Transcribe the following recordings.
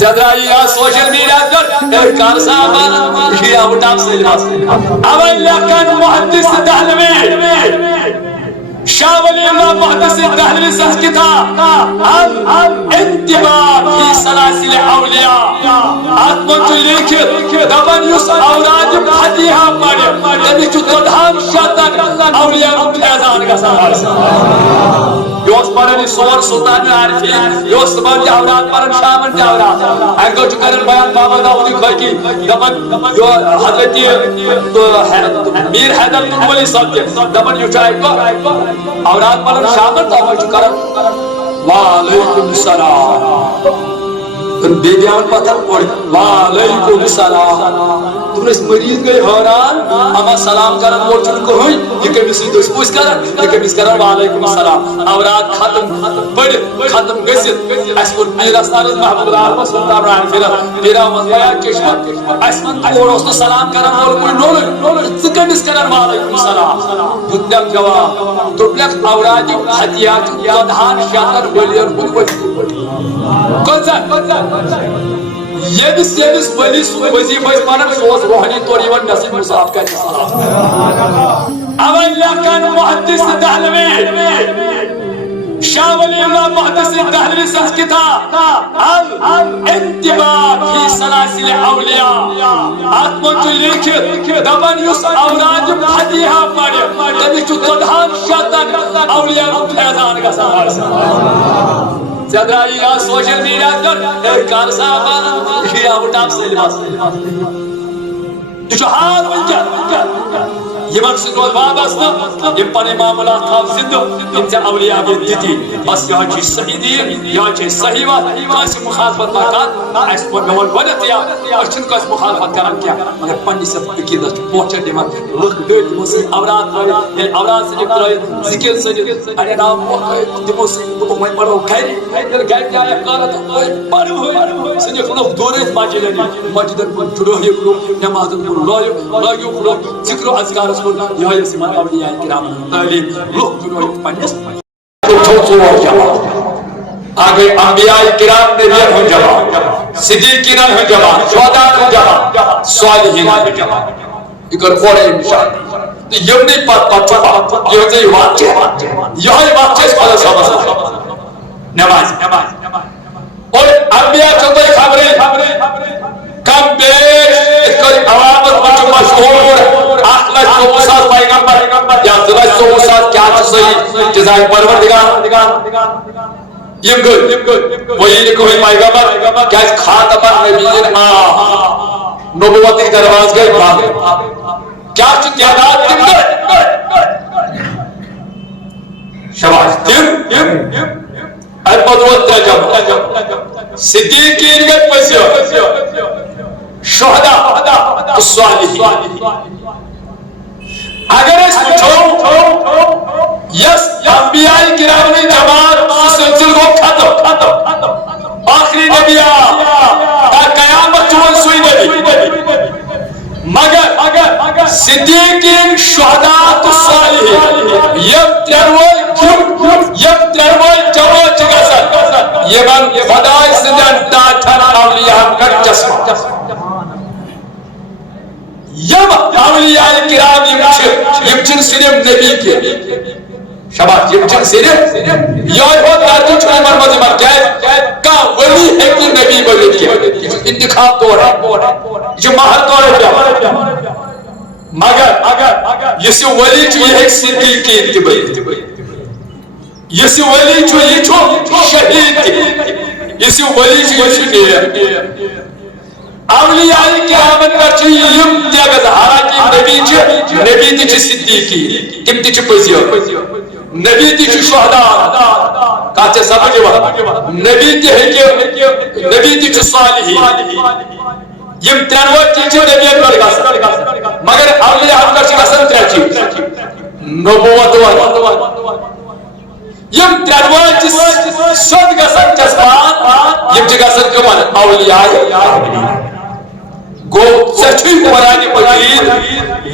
Jadrai ya social media kar karsa ye out of syllabus. Awallakan muhaddis Dahlawi Shah Wali اللہ محدث Dehlavi since کتاب الانتباہ فی سلاسل اولیاء آتمن جو لیکھت دبن یس اوراد حدیحہ پڑھ نبی جو تدہان شاتن اولیاء فیضان کا سوال یوس پڑھنی سور سلطان عارفین یوس تبان جا اوراد پڑھن شامن جا اوراد اگر جو کرن بیان بابا داودی کھوئی کی دبن جو حضرتی میر حیدر تنولی صاحب کے دبن یو چاہے کو اوراد پڑھن شامن تو میں کرم وعلیکم السلام بیبیان پتھر پڑھ وعلیکم السلام تم نے اس مریض گئے حیران اما سلام کرن وہ چن کو ہوئی یہ کبھی سی دوست پوچھ کرن یہ کبھی کرن وعلیکم السلام اوراد ختم پڑھ ختم گسد اس کو میر استاد محمود عالم سلطان ابراہیم فیرا میرا مزایا چشمہ اس من اور اس سلام کرن اور کوئی نور سکندس کرن وعلیکم السلام دنیا جواب دبلک اوراد ہدیات دھان شاطر ولیور کون سا یبس ولی وظیفہ پانن سوز روحانی طور یوان نصیب مصاحب کا اولیاء محدث دہلوی شاہ ولی اللہ محدث دہلوی سنس کتاب الانتباہ فی سلاسل اولیاء آتمن جو لیکھت دبن یس اوراد حدیحہ پڑھ نبی جو تدہان شاتن اولیاء فیضان کا سوال Jadrai ya social media karsa ye out of syllabus. جو حال ونکر یمن سنوز وابستہ یم پنے معاملات تھا زندہ یم سے اولیاء دیتی بس یہاں چیز صحیح دین یہاں چیز صحیح بات کاسی مخالفت مکان اس پر گول ونت یا اچھن کاس مخالفت کرن کیا مگر پنی سے عقیدت پہنچے دیما لکھ دیت موسی اوراد کرے اوراد سے کرے ذکر سے ارے نام دیمو سے تو میں پڑھو خیر پھر گئے کیا قالت پڑھو ہوئے سنجے کلو دورے مسجد کو چھڑو ہی کو نماز کو لایو کو ذکر و اذکار یہ ہے سمان اولیاء کرام تعلیم لوگ جو پنس چھوٹو جماعت آگے انبیاء کرام نے بھی ہو جماعت صدیقین ہو جماعت شہداء ہو جماعت صالحین ہو جماعت اگر پڑھے انشاءاللہ یہ نہیں پتہ یہ ہے واقعہ یہ ہے واقعہ اس پر سمجھ نماز اور انبیاء چندے خبریں کم بیش اس کو عوامت بچو مشہور اخلاق سوسات پیغمبر یا زلائش سوسات کیا چیزیں جزائے پروردگار یم گل وہی لکھو ہی پیغمبر کیا اس خاتم نبیین نبوت کی درواز گئے کیا چیز تعداد تم گئے شباش تم البدوت تجم صدیقین گئے پیسیو شہداء الصالحین اگر اس پوچھو یس انبیاء کرام نے جماعت سلسل کو ختم آخری نبی تا قیامت چون سوئی نبی مگر صدیقین شہداء الصالحین یم ترول جواب چگسر یمن خدای سندن داتھن اولیاء کر جسم یم اولیاء کرام یم چن صرف نبی کے شباب یم چن صرف یہ ہو داتو چھوڑ مرمز مرکز کا ولی ہے کہ نبی ولی کے انتخاب طور ہے جو مہر طور ہے مگر یہ سی ولی جو یہ ایک صدیقی انتبائی یہ سی ولی جو یہ چھو شہید یہ سی ولی جو یہ شہید اولیاء کرامن کا چیئے یم تیغز حالانکہ نبی تی صدیقی تم تی پزیو نبی تی شہداء کہتے سمجھے وقت نبی تی ہے نبی تی صالحی یم ترنوہ چیچے نبی پر گاسا مگر اولیاء کا چیئے گاسا ترچی نبوت یم ترنوہ چیئے سود گاسا جذبان یم چیئے گاسا کمان اولیاء گو سچوی قرآن مجید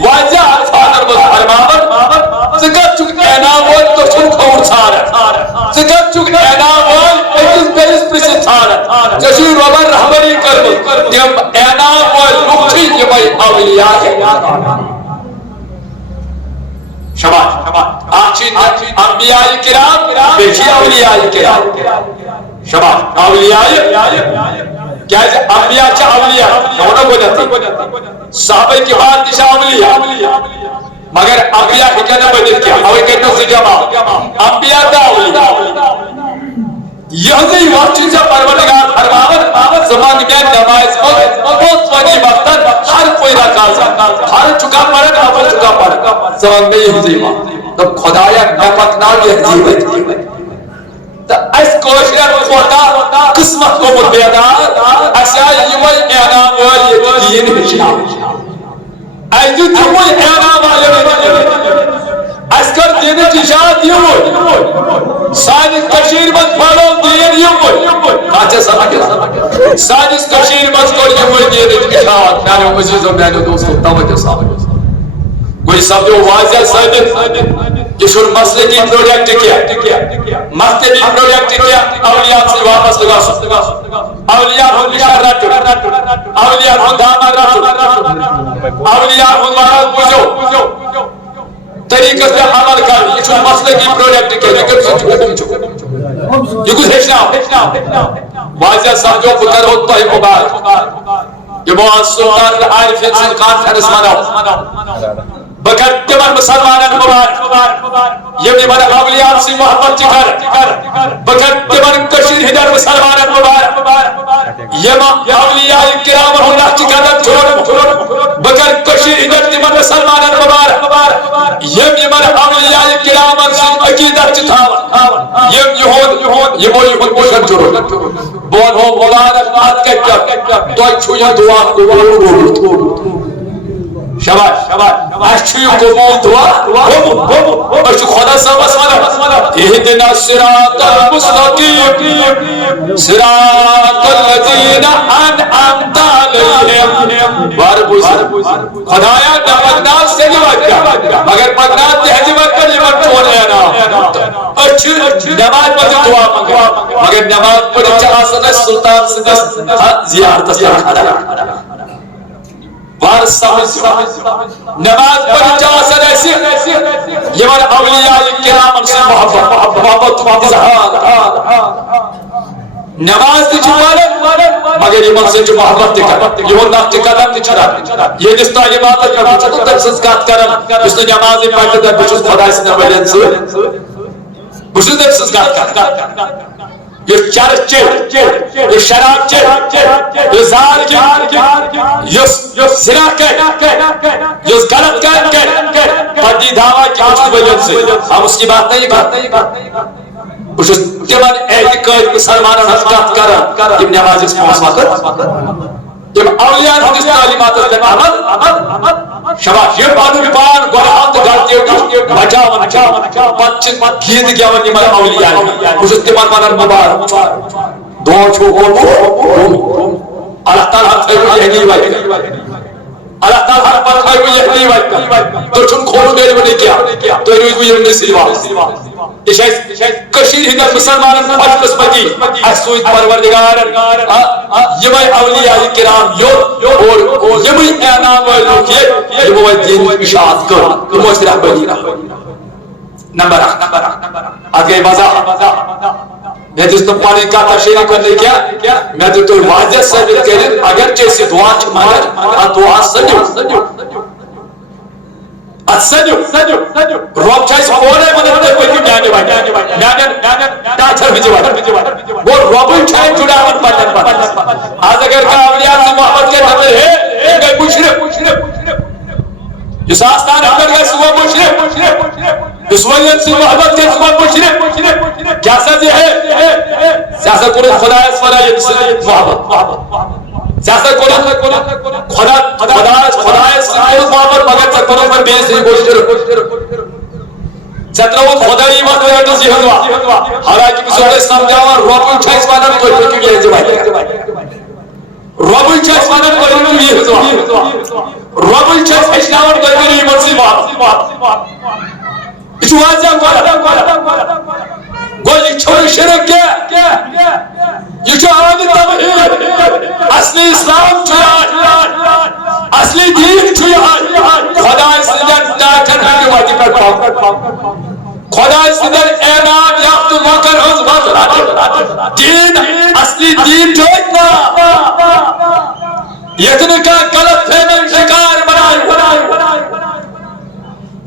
واضح الفاظر فرماون زکت چک ایناوال تو چھن کھور چھارت زکت چک ایناوال ایکس بیس پرسی چھارت جشوی روبر رحمن کر تم اعنام و لکھی یمائی اولیاء شباش آچی انبیاء کرام بیچی اولیاء کرام شباش اولیاء کیا ہے انبیاء چا اولیاء نونا بناتی صحابہ کی بات نشا اولیاء مگر انبیاء حکنا بنت کیا اوی کہنے سے جمع انبیاء دا اولیاء یہی وقت چیزا پروردگار فرماوت زمان میں نماز بہت وانی وقتاً ہر کوئی رکاز ہر چکا پڑھن افل چکا پڑھن زمان میں یہ حضیمہ تو خدایا نپتنا یہ حضیمت تو اس کوشر خدا قسمت کو متبیدار اسیا یوی اعنام والی دین ہشام ایدو تموی اعنام والی اسکر دین جشاد یوی سانس کشیر مت پھڑو دین یوی اچھا سمجھے سانس کشیر مت کر یوی دین جشاد میانو عزیزو میانو دوستو توجہ سامنے کوئی سمجھو واضح ثابت یہ شروع مسئلے کی پروڈکٹ کیا مسئلے کی پروڈکٹ کیا اولیاء سے واپس لگا سکتا اولیاء ہوں بشار رٹو اولیاء ہوں داما رٹو اولیاء ہوں مراد بجو طریقہ سے عمل کر یہ شروع مسئلے کی پروڈکٹ کیا لیکن سچ حکم چکو یہ کچھ ہیچنا واضح سمجھو خطر ہوتا ہے مبارک یہ معاذ سلطان عارفین سے کانفرنس مناو بگر تمر مسلمانان مبارک یہ من اولیاء سے محبت چکر بگر تمر کشیر ہدر مسلمانان مبارک یہ اولیاء کرام اللہ کی قدم چھوڑ بگر کشیر ہدر تمر مسلمانان مبارک یہ من اولیاء کرام سے عقیدت چکاون یہ یہود بشن چھوڑ بون ہو مبارک بات کیا تو چھویا دعا کو شباش اشیو قبول دعا اشو خدا سبس منا اهدنا الصراط المستقيم صراط الذين انعمت عليهم باربوز خدایا نماز سے نہیں کیا مگر بغداد کی حجمت پر یہ چھوڑ نا اچھی نماز پر دعا مگر نماز پڑھ چا سدا سلطان سدا زیارت سے کھڑا بار سمجھ نماز پڑھ جا سر ایسی یہ من اولیاء کرام سے محبت اظہار نماز دی چھوڑا مگر یہ من سے جو محبت کر یہ وہ نقط قدم دی چھڑا یہ جس تعلیمات کا چھتو تک سزگات کرم اس نے نماز پڑھتے تھے بچوز خدا اس نے بلین سے بچوز تک سزگات کر یہ چرچ یہ شراب یہ زار یہ سرا یہ غلط پردی دعویٰ کی کچھ وجہ سے ہم اس کی بات نہیں کرتے بچوز تمن اعتقاد مسلمان حضرات کرا جب نماز اس پاس وقت جب اولیاء ہندس تعلیمات اس عمل شباش یہ بانو بان گناہات غلطیوں بچاون پت گیت گیا ونی مل اولیاء بچوز تمن منن مبارک دو چھو اللہ تعالیٰ خیر یہی وجہ اللہ تعالیٰ ہر پر خیر یہی وجہ تو چھن کھول میرے بنے کیا تو یہ کوئی نہیں سیوا کشیر ہندر مسلمان خود قسمتی احسویت پروردگار یہ میں اولیاء کرام اور یہ میں اعنام و لوکیت یہ میں دین اشاعت کر تو موسیرہ بنی نمبر آگے وضاح میں تو پانی کا تشریح کرنے کیا میں تو واضح ثابت کریں اگر جیسے دعا چھمانا دعا سجو روب چاہیس بولے مدد کوئی کی میانے بائی ڈاچر بھیجے بائی وہ روبن چاہیے جڑاون پڑھن آج اگر کا اولیاء سے محبت کے نظر ہے ان کا مشرف اس آستان اگر کا سوا مشرف اس وجہ سے محبت کے سوا مشرف کیا سجے ہے سیاسہ قرآن خدا اس فلا یہ محبت سیاسہ قرآن خدا اس محبت مگر تکبروں پر بیس نہیں گوشتر سترون خدایی وقت ہے جی ہوا حالانکہ مسئلہ سمجھاوا روبن چاہیس مانن کوئی کوئی یہ جواب روبن چاہیس مانن کوئی یہ ہوا روبن چاہیس اشناون کوئی یہ منصیبات اس واجہ گولی چھوڑ شرک کیا یہ جو آدھ توحید اصل اصلی اسلام اصلی دین خدا سندن ٹاٹن ہندی وتی پہ خدا سندن اعلان یافت لوکن ہز وت دین اصلی دین نا یتن کا غلط فہمی شکار بنائے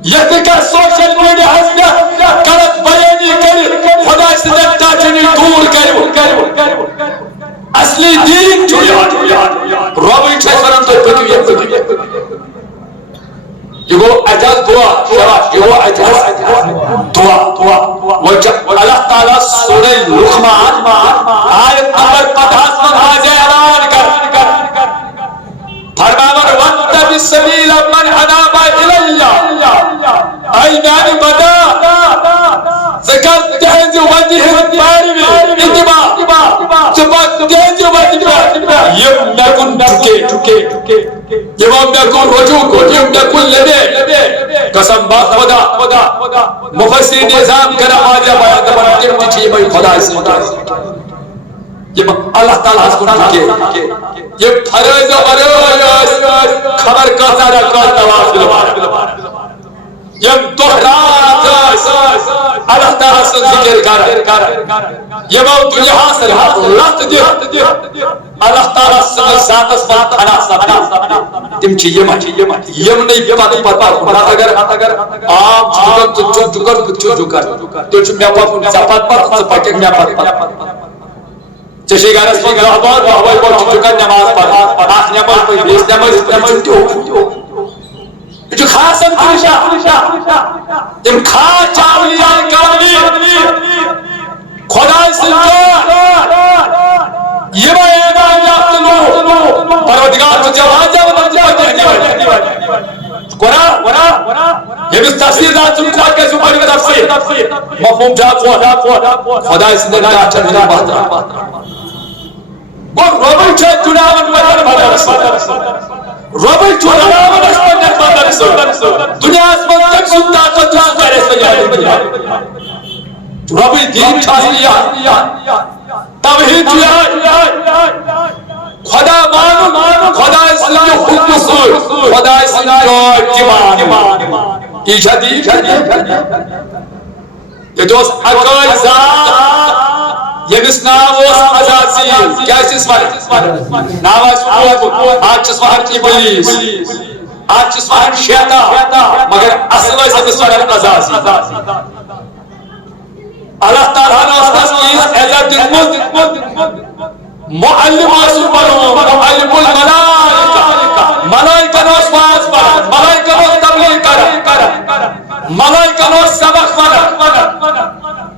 یتن کا سوشل میڈیا ہز غلط بیانی کر خدا سندن ٹاٹن دور کر اصلی دین رب ونان تھی پکو یہ گو اعجاز دعا شباش یہ گو اعجاز دعا اللہ تعالیٰ سورہ لقمان آیت نمبر 50 میں واضح اعلان کر فرمایا واتبع سبیل من اناب الی ای میانی بندہ ذکر تہنز وجہ پاروی اتباع چپا تہنز وجہ یم نکن ٹھکے یم نکن رجوع کو یم نکن لدے قسم با خدا مفسر نظام کرا آجا بیان دبر یم تیچی میں خدا اس یم اللہ تعالیٰ اس کو ٹھکے یم فرض ورائس خبر کا سارا کا توافل یم دہرات اللہ تعالیٰ سے ذکر کر یم دنیا سے لط دے اللہ تعالیٰ سے ذاتس پر کھڑا سپنا تم چھ یم نہیں پتہ اگر عام چکر تو چھ مے پت زپت پر پکے مے پت چشی گارس پر گلہبار بہوائی پر چکر نماز پر آخ نماز پر بیس نماز پر جو خاصم کنشا ام خاص چاولیاں کاملی خدا سنجا یہ با ایمان یافتلو پروردگار تو جوان جاوان جاوان قرآن یہ بھی تفسیر دار چون قوات کے زبانی کا تفسیر مفہوم جاوان خدا سنجا چاچا دنیا بات اور ربی چھے جناون مدر مدر ربی چوناون اسپندر مدر دنیا اسپند تک سنتا تو جان کرے سیائی ربی دین چھاسیا توحید خدا مانو خدا سنجو حکم سوئی خدا سنجو اتمان ایجادی یہ دوست اکائی ذات یمس نام عزازیل کیا چیز نام آج چیز ابلیس آج چیز شیطان مگر اصل یمس عزازیل اللہ تعالیٰ نے اس کا چیز عزت معلم آسو بنو معلم الملائکہ ملائکہ نوش باز بنا ملائکہ نوش تبلیغ کرا ملائکہ نوش سبق بنا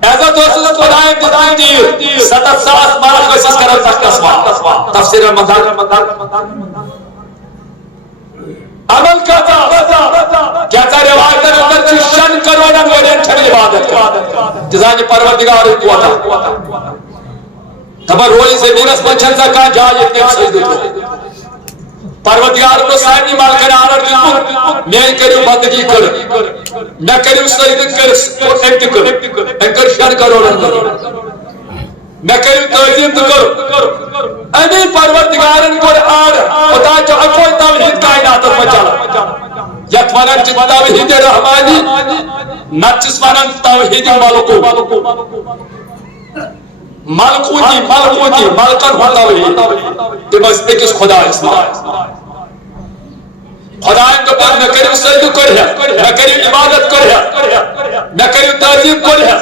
عزت وسط خدای دین دیر 7 ساس مارک وسیس کرل تک اسوا تفسیر مدار عمل کرتا کیا تا روایت اندر چشن کروڑا موڑن چھڑی عبادت کر جزانی پروردگار قوتا خبر روئی سے دیرس بچن سکا جائے اتنے سجدہ تو پروردگار کو سائنی مال کر آرر دیکھو میں کریو بندگی کر میں کریو سجدہ کر انکر شن کروڑا میں کریو تعظیم کر امی پروردگارن کو آرر خدا جو اکوئی توحید کائنات پر چلا یک ونن چی توحید رحمانی نچس ونن توحید ملکوتی ملکن ہوتا ہوئی کہ بس ایکس خدا اسلام خدا ان کو پاک نہ کریو سجدہ کریا نہ کریو عبادت کریا نہ کریو تعظیم کریا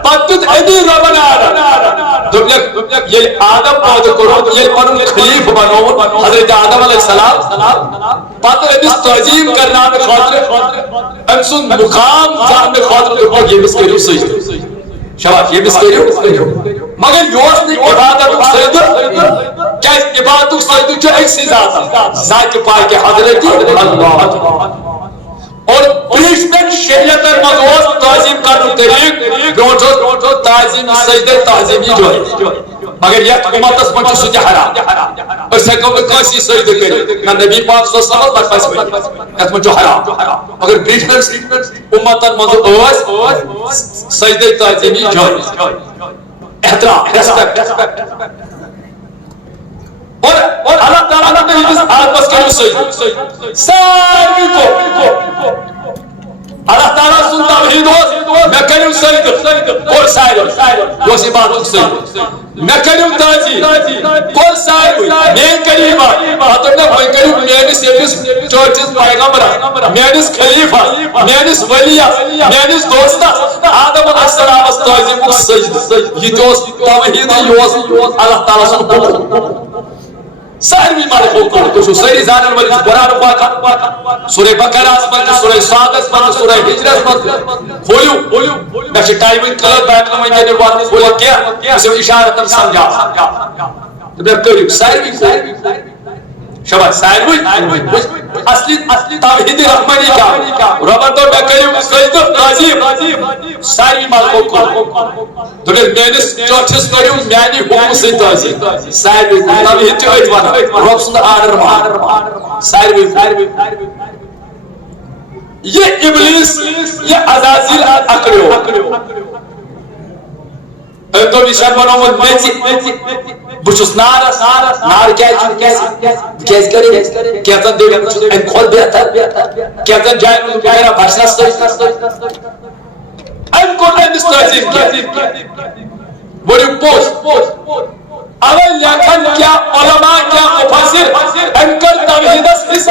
پتت ادی ربنا آدم یہ آدم پود کرو یہ پنن خلیف بنو حضرت آدم علیہ السلام پتت ادی تعظیم کرنا میں خاطر انسان مقام جان میں خاطر کو یہ مس کریو سجدہ شباب یہ مس کریو مگر یوز نہیں عبادت سجدہ کیا عبادت سجدہ جو ایک سی ذات پاک حضرت اللہ اور پریشمنٹ شریعت مدوز تعظیم کرنے طریق روٹو تعظیم سجدہ تعظیمی جو ہے مگر یہ امتس منچو سجدہ حرام اور سکوں میں کسی سجدہ کرے نہ نبی پاک صلی اللہ علیہ وسلم بس یہ منچو حرام مگر پریشمنٹ امتن مدوز سجدہ تعظیمی جو ہے احترام ریسپیکٹ اور آدمس کرو سجدہ ساری کو اللہ تعالیٰ سن توحید میں کرو سجدہ کور ساری دوسری بات سجدہ میں کرو تعظیم کور ساری میں کریم مطلب نہ کوئی کرو میانس یکس چرچز پیغمبر میانس خلیفہ میانس ولی میانس دوست آدم علیہ السلام تعظیم سجدہ یہ توحید یہ اللہ تعالیٰ سن حکم ساری مالک حکم تو ساری زانن والی قرآن پاک سورہ بقرہ من سورہ صاد من سورہ ہجر من کھولو میں ٹائم کلر بیٹھ میں نے وقت کھولا کیا اسے اشارتن سمجھا تو میں کریم ساری شباب ساری اصلی توحید رحمانی کیا رب تو میں کریم سجدہ تعظیم ساری مالک حکم تو میں نے چوچس کریم میانی حکم سے تعظیم ساری توحید جو ایتوانا رب سن آرڈر مان ساری یہ ابلیس یہ عزازیل اکڑیو تو نشان بنامت میچی بچوس نار کیس کرے کیتن دیوی ان کھول بیتر کیتن جائے میں بغیرہ بھاشنا سجد ان کو نمس تعظیم کیا بڑی پوست اول لیکن کیا علماء کیا مفسر انکل توحیدس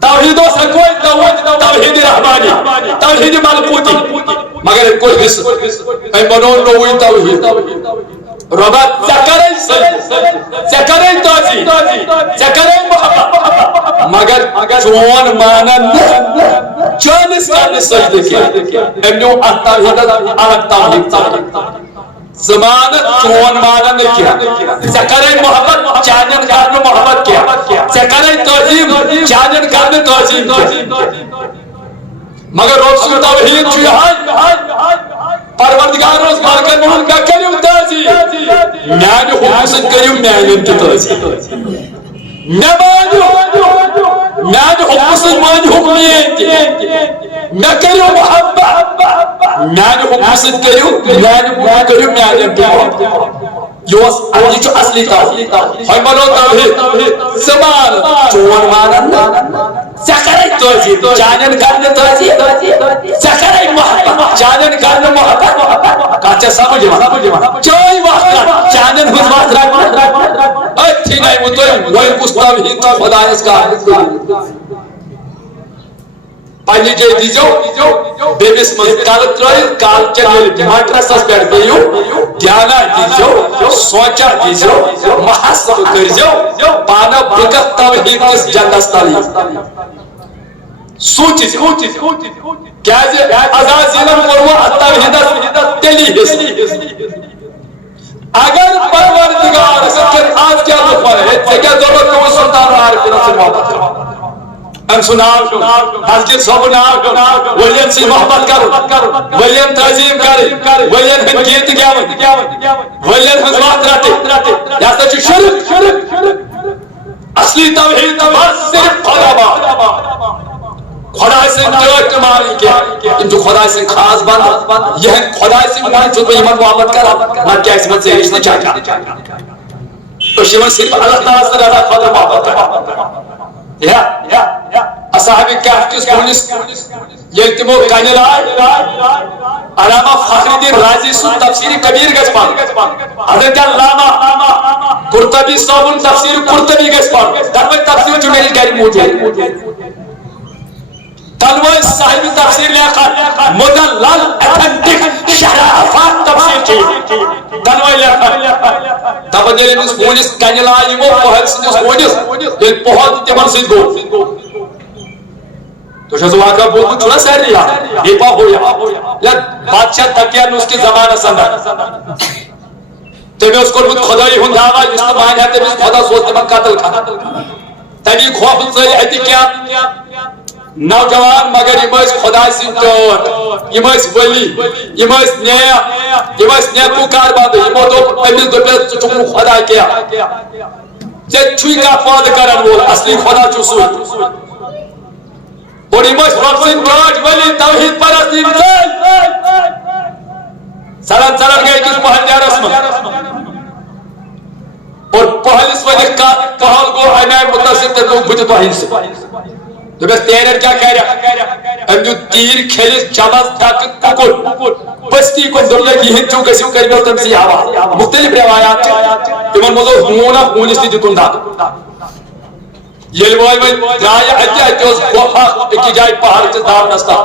توحیدو سکوئی توحید رحمانی توحید ملکوتی مگر کوئی حصہ اے منون نوئی توحید ربات چکریں چکریں توجی چکریں محبت مگر چون مانن چونس کرنے سجدے کیا امنیو الگ توحید زمانت چون مانن کیا چکریں محبت چانن کرنے محبت کیا چکریں توجیم چانن کرنے توجیم کیا مگر رسول توحید چھوئی ہائی پروردگار روز مالکن محمد کا کریو تعظیم میانی حکم سے کریو میانین کی تعظیم میانی حکم سے مانی حکمیت میں کریو محبت میانی حکم سے کریو میانین کی محبت یہ جو اصلی توحید ہم بنو توحید زمان چون مانن چکریں توحید چانن کرنے توحید چکریں محبت چانن کرنے محبت کاچا سمجھ چوئی وقت چانن حضوات رکھ اتھی نہیں مطلب وہی کس توحید خدا اس کا پہلی جائے دیجو بیبیس مزکال ترائی کال چلی ماترس اس پیٹ دیو دیانا دیجو سوچا دیجو محسب کرجو پانا بکت توحید کس جندس تالی سوچی کیا جے عزازیلم قروا توحید تلی حص اگر پروردگار سکر آج کیا دفعہ ہے کیا ضرورت کو سلطان عارفین سے محبت کرو ان سناو حضرت صاحب ناو ولین سے محبت کرو ولین تعظیم کرو ولین ہن گیت گیاون ولین ہن بات راتے یا تو شرک اصلی توحید بس صرف خدا با خدا سے ڈٹ ماری کیا ان جو خدا سے خاص بات یہ خدا سے مان جو ایمان محبت کرا نہ کیا اس میں سے رشتہ چاہتا تو شیون صرف اللہ تعالی سے رضا خدا محبت کرا یا اصحاب کہف کس پولیس یہ تمو کہنے لائے علامہ فخر الدین رازی سن تفسیر کبیر گز پان حضرت علامہ قرطبی صاحب تفسیر قرطبی گز پان درمج تفسیر جو میری گھر موجود تنوی صاحب تفسیر لیاقات مدلل اتھنٹک شرافات تفسیر کی تنوی لیاقات تب دیلے میں پولیس کہنے لائے وہ پہل سے پولیس یہ بہت تمن سے گو تو شاہ واقعہ بہت چھوڑا سہر لیا یہ پا ہویا یا بادشاہ تکیہ نے اس کی زمانہ سندر تمہیں اس کو خدای ہوں دعویٰ اس کو مانے ہیں تمہیں خدا سوچتے میں قتل کھا تمہیں خوف سے ایتی کیا نوجوان مگر یہ خدا سے ٹوٹ یہ ولی یہ نیکو کار باندھ یہ تو امیل دو پہ چکو خدا کیا جب چھوئی کا فاد کرن وہ اصلی خدا چو سوئی اور یہ رب سے ٹوٹ ولی توحید پرستی سرن گئے کس محل رسم اور پہل اس وجہ کا متاثر تو بت توہین سے دبس تیرر کیا کہہ رہا ام جو تیر کھیلس چمس تک ککل بستی کو دنیا کی ہنچو کسیو کربیو تمسی آواز مختلف روایات تمن مزو ہونا ہونستی دتون داد یل وای درائے اتی اتی اس گوفا اکی جائے پہاڑ چ دار نستا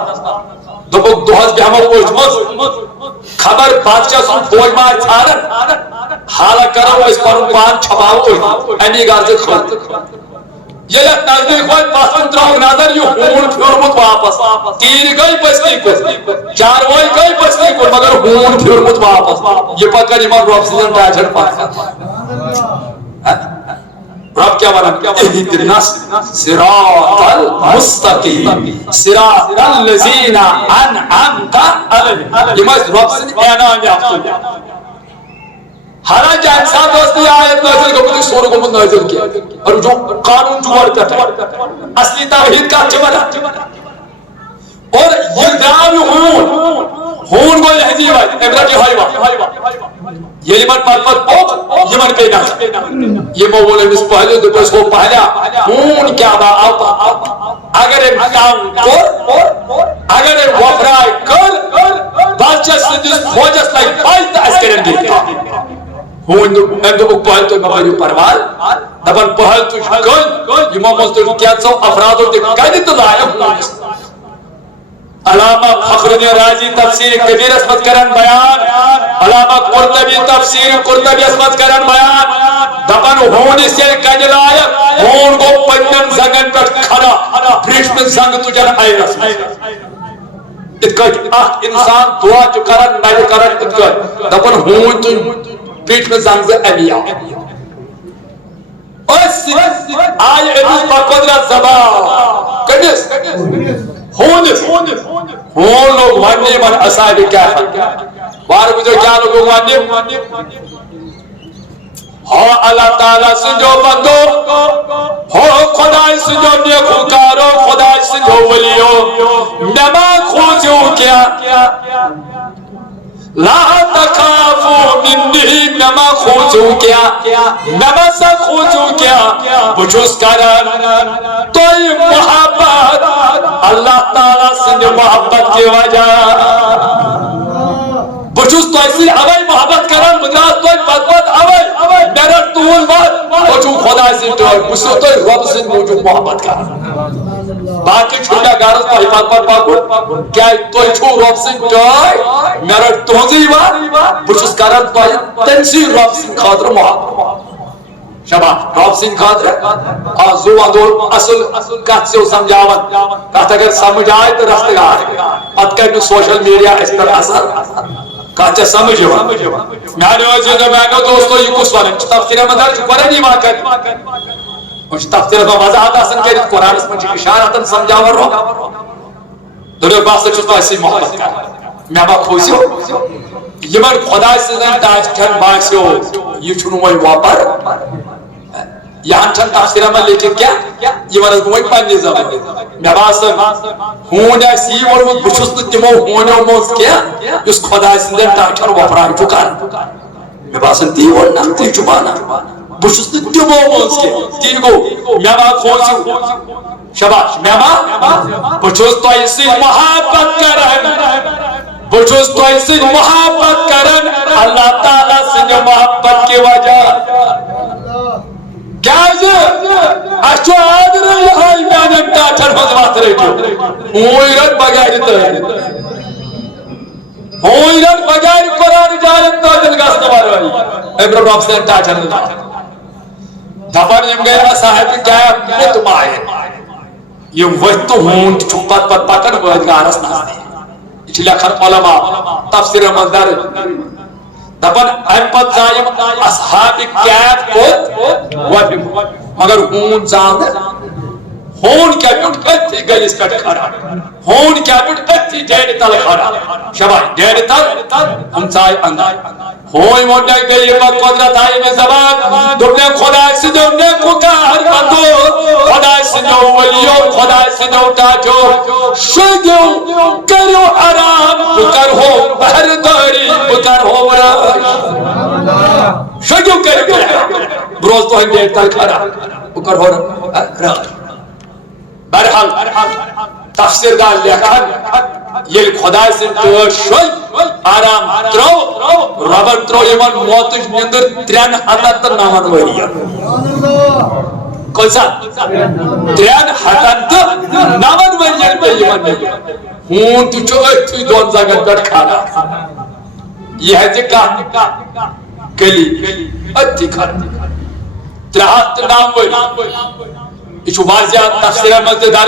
دبک دوہس بیہمو اوجمس خبر بادشاہ سن فوج ما چھارن حالا کرو اس پرن پان چھپاو امی گارز خود یہ نزدیک ہوئی پاسن تراؤ نظر یہ ہون پھرمت واپس تیر گئی بستی کو چاروائی گئی بستی کو مگر ہون پھرمت واپس یہ پکر امام رب سیدن ٹیچر پاس رب کیا بنا اہدنا صراط المستقیم صراط الذین انعمت علیہم یہ مجھ رب سیدن انعام یافتہ حالانکہ انسان دوستی آیت نازل کو کچھ سورہ کو نازل کیا اور جو قانون جوڑ کرتا ہے اصلی توحید کا چمڑا اور یہ دعوی ہون کو لہذیب ہے عبرت حیوہ یہ لمن پرپت پوک یمن پہ نہ یہ مولا نس پہلے تو اس کو پہلا ہون کیا با آتا اگر امکان کر اگر وفرائی کر بادشاہ سندس فوجس لائی پائیتا اس کرن دیتا ہون دو پہل تو مباری پروال دبن پہل تو گن امام مصدر کیا سو افرادوں دے کہنے تو لائے ہون علامہ فخرالدین رازی تفسیر کبیر اسمت کرن بیان علامہ قرطبی تفسیر قرطبی اسمت کرن بیان دبن ہون سے کہنے لائے ہون کو پنجن زنگن پر کھڑا بریش میں زنگ تجھر آئے رسم اتکت انسان دعا جو کرن نائے کرن اتکت دبن ہون تو پیٹ میں زنگ سے امی آؤ اس آئے ابن قدرت زبان کدس ہونس ہون لوگ ماننے من اصحاب کیا ہے بار مجھے کیا لوگ ماننے ہو اللہ تعالیٰ سنجو بندو ہو خدای سنجو نیکوکارو خدای سنجو ولیو نما خوزیو کیا لا تخافو منی نما خوزو کیا نما سا خوزو کیا بچوس کرن توی محبت اللہ تعالیٰ سنج محبت کی وجہ بچوس توی سی اوئی محبت کرن مدراس توی بدبت اوئی میرا طول بات بچو خدا سنج بچو توی رب سنج موجود محبت کرن باقی چھوٹا گارس تو حفاظ پر پاکو کیا توی چھو رب سنج جائے میرا تونزی بات بچوس کرن توی تنسی رب سنج خاطر محبت شبا رب سنج خاطر آزو اندور اصل کہت سے سمجھاوت کہت اگر سمجھ آئے تو رستے آئے ات کرنے سوشل میڈیا اس پر اثر کہت سے سمجھ ہوا میں نے وجہ کہ میں نے دوستو یہ کس والا تفسیر مدار جو قرآن ہی ماں کرد کچھ تفسیر تو وضاحت آسن کے قرآن اس میں اشارتاً سمجھاور رو دنیا باستے چھتا اسی محبت کر میں با خوشی ہو یہ من خدا سے زن تاج کھن باسی ہو یہ چھنو وہی واپر یہاں چھن تفسیرہ میں لیکن کیا یہ من از موئی پانی زمان میں باسم ہون ایسی اور وہ بچوس تمو ہونے و موز کیا اس خدا سے زن تاج کھن واپرائی چکار میں باسم تی اور نمتی چبانا بچوس تمو موز کیا تین کو میں با خوشی ہو شباش میں با بچوس تو ایسی محبت کرن بچوس تو ایسی محبت کرن اللہ تعالیٰ سے محبت کی وجہ کیا اچھو آدھر یہاں میں نے ٹاچر حضرات رہے جو ہوئیرت بغیر تر ہوئیرت بغیر قرآن جانت نازل گاست ماروائی ابن رب سے ٹاچر دفن یم گئے صاحب کیا مطمئن یہ وقت ہون چھپت پت پتن ویدگارس نازل اس لکھن علماء تفسیر مندر دپن امپت زائم اصحاب کیف کت مگر ہون زاند ہون کیا پیٹ اتھی گلیس پیٹ کھڑا ہون کیا پیٹ اتھی ڈیڑ تل کھڑا شبائی ڈیڑ تل ہم چاہے اندر ہوئی موٹے گلی پر قدرت آئی میں زبان دبنے خدا سے جو نیکو کا ہر بندو خدا سے جو ولیو خدا سے جو تاجو شدیو کریو آرام بکر ہو بہرداری بکر ہو راش شدیو کریو بروز تو ہم ڈیڑ تل کھڑا کر ہو رات بہرحال تفسیر دار لیکھن یل خدا سن تور شل آرام ترو ربن ترو یمن موتش نندر 309 ورین کون سا 309 ورین پہ یمن نندر ہون تو چھو اتھی دون زگن پر کھانا یہ ہے جکا گلی اتھی کھانا 309 ورین یہ واضح تفسیر مزدار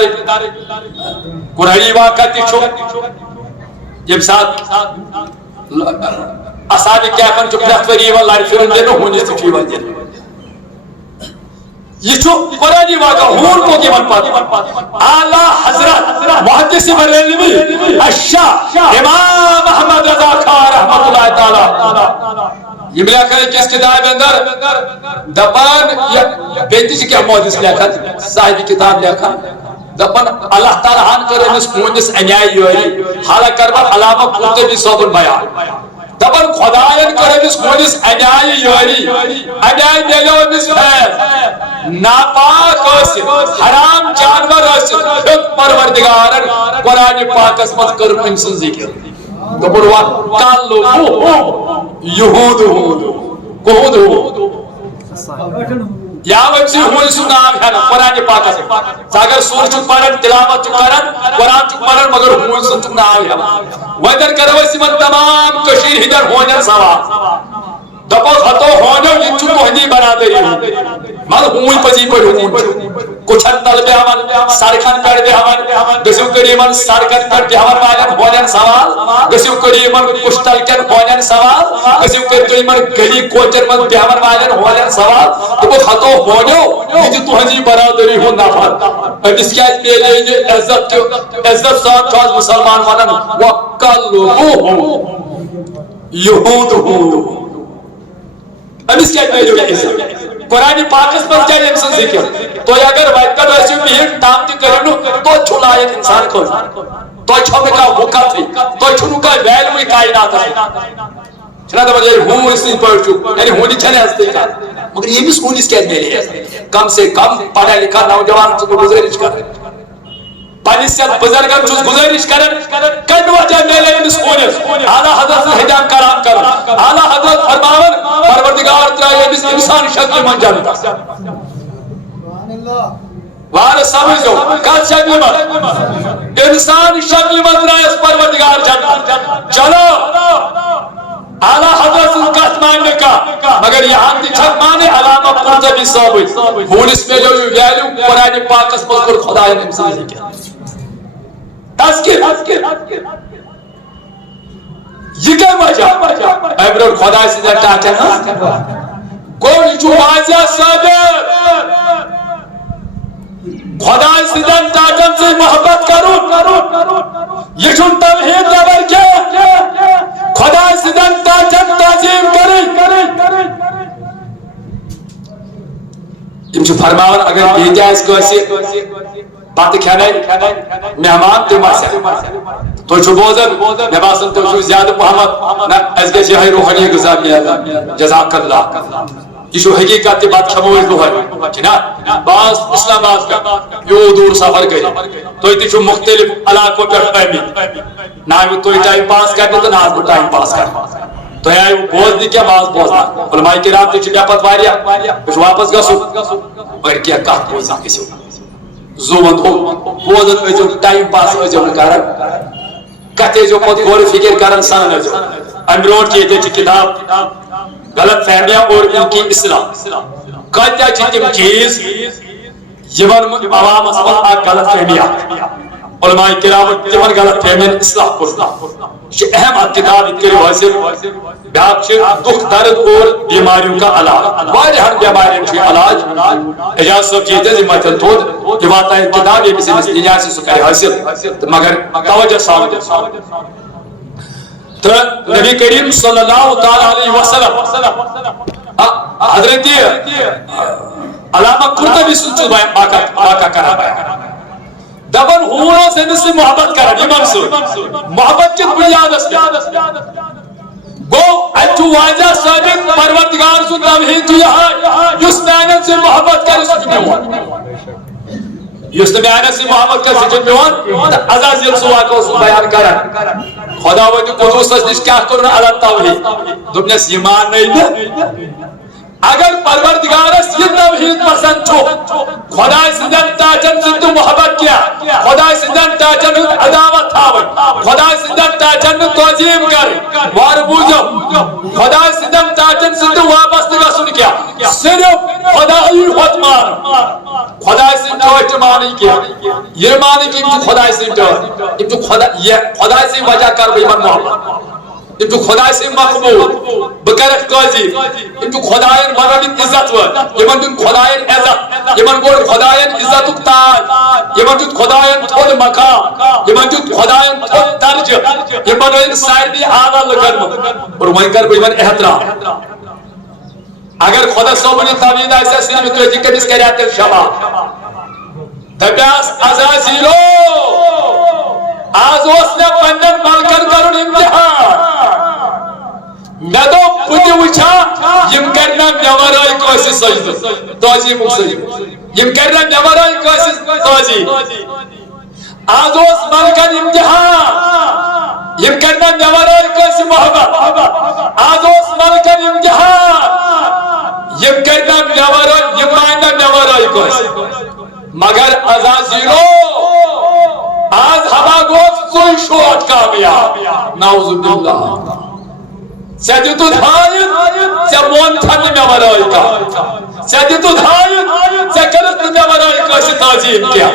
قرآنی واقعہ چھو یم ساتھ اصحاب کہفن چھو پرتوری ایوان لاری فرن دینو ہونی سے چھو ایوان دینو یہ چھو قرآنی واقعہ ہون کو کی من پاتی اعلی حضرت محدث بریلوی الشاہ امام احمد رضا خان رحمت اللہ تعالی یہ ملا کرے کس کتاب اندر دبان بیتی سے کیا محدث لکھا صاحبی کتاب لکھا دبان اللہ تعالیٰ ہان کر انس کونس انیائی یوری حالا کربر علامہ قرطبی صوبن بیان دبان خدایان کر انس کونس انیائی یوری انیائی دیلو انس خیر ناپاک اسے حرام جانور اسے خود پروردگارن قرآن پاک اسمت کرن انسان ذکر دبان وَقَلُّ یہود کہود یا وجہ ہوئی سو نام ہے نا قرآن پاک سے اگر سور چک پڑھن تلاوت چک پڑھن قرآن چک پڑھن مگر ہوئی سو چک نام ہے ویدر کرو اسی من تمام کشیر ہدر ہونے سواب دپو خطو ہونے یہ چک ہونے برادری مال ہوئی پزی پر ہوئی کچھن تل بے ہمن سارکھن پر بے ہمن گسیو کریمن سارکھن پر بے ہمن مائلن ہونے سوال گسیو کریمن کشتل کن ہونے سوال گسیو کریمن گلی کوچر من بے ہمن مائلن ہونے سوال دپو خطو ہونے یہ تو ہنی برادری ہو نفر اس کیا میلے یہ عزت صاحب چاہت مسلمان ونن وَقَلُّهُ یہود اب اس کیا میلے یہ عزت قرآن پاکس پر کیا انسان ذکر تو اگر وقت ایسی بہت تام تی کرنو تو چھلائیت انسان کو تو چھوڑنے کا وقت تھی تو چھوڑنے کا ویلوی کائنات ہے چھنا دبا یہ ہوں اس نے پڑھ چک یعنی ہونی چھنے ہستے کا مگر یہ بھی سکون اس کے میلے ہے کم سے کم پڑھا لکھا نوجوان سے گزارش کر پالیسیت بزرگان چوز گزارش کرن کن وجہ میلے میں سکون اعلیٰ حضرت ہدایت کرام کر اعلیٰ حضرت فرماون پروردگار ترائے اس انسان شکل من جانتا وار سمجھو کل شکل من انسان شکل من ترائے اس پروردگار جانتا چلو اعلیٰ حضرت کت ماننے کا مگر یہاں دی چھک مانے علامہ قرطبی ثابت ہون اس میں جو ویلیو قرآن پاک اس پر خدا نے انسان کیا تذکر یہ کیا وجہ ایبرو خدا سے در ٹاچا نا کوئی جو واضح صادر خدا سے در ٹاچا سے محبت کرو یہ چون توحید نبر کیا خدا سے در ٹاچا تعظیم کریں امچو فرماون اگر بیدیا اس کو ایسے بات کھانے مہمان تیمہ سے تو چھو بوزن نباسن تو چھو زیادہ محمد از گیسی ہے روحانی گزار کیا جزاک اللہ یہ چھو حقیقت بات کھموئی روحانی چنا باز اسلام آباد کا یو دور سفر گئی تو یہ چھو مختلف علاقوں پر فہمی نہ تو ٹائم پاس کرتے تو نہ وہ ٹائم پاس کرتے تو ہے وہ بوز نہیں کیا باز بوزنا علماء کرام تی چھو پت واریا کچھ واپس گسو اور کیا کہت بوزنا کسی زوبند ہو بوزن ایجو ٹائم پاس ایجو کرن کتے جو خود غور فکر کرن سان ایجو امروٹ کی ایجو کتاب غلط فہمیاں اور ان کی اصلاح کتیا چیتیم چیز یمن عوام اسفل آگ غلط فہمیاں علماء کرام تمن غلط فہمین اصلاح کرنا یہ اہم کتاب ان کے حاصل بیاق دکھ درد اور بیماریوں کا علاج واجہ ہر بیماریوں کا علاج اجاز صاحب چیتے ذمہ تلتود یہ واتا ہے کتاب یہ کسی نسلیہ سے سکر حاصل مگر توجہ سامد تو نبی کریم صلی اللہ علیہ وسلم حضرت علامہ قرطبی سنچو باقا کرا بایا دبن ہوا سے نسی محبت کرن امام سے محبت کی بنیاد اس گو اچھو واجہ صادق پروردگار سو توحید یہاں یس میانن سے محبت کر سچ میوان یس میانن سے محبت کر سچ میوان عزازیل سو واقع سو بیان کرن خدا وجہ قدوس نش کیا کرنا اللہ توحید دبنس ایمان نہیں اگر پروردگارس یہ توحید پسند چھو خدا سندن تاجن سے تو محبت کیا خدا سندن تاجن عداوت تھاوئی خدا سندن تاجن توجیم کر وار بوجھو خدا سندن تاجن سے تو وابستگا سن کیا صرف خدا ہی خود مان خدا سندن اجتماعی کیا یہ مانی کی جو خدا سندن جو خدا سے وجہ کر بھی من محبت انتو خدا سے مقبول بکرک قاضی انتو خدایان مرانی عزت ور یمن دن خدایان عزت یمن گوڑ خدایان عزت اکتاج یمن دن خدایان تھوڑ مقام یمن دن خدایان تھوڑ درج یمن دن سائر دی آلہ لگرم اور وہیں کر بیمن احترام اگر خدا صوبنی تابید ایسا سنمی تو ایجی کمیس کریات شبا دبیاس عزازیلو آز وصلے پندن ملکن کرن امتحان میں تو پتی وچھا یم کرنا میورائی کوسی سجد توجی مقصد یم کرنا میورائی کوسی توجی آز وص ملکن امتحان یم کرنا میورائی کوسی محبت آز وص ملکن امتحان یم کرنا میورائی کوسی مگر ازازیرو آج ہما گوشت سوئی شوٹ کامیاب نعوذ باللہ سیدی تو دھائیت سے مون تھنی میں ورائی کا سیدی تو دھائیت سے کرست میں ورائی کا سے تعظیم کیا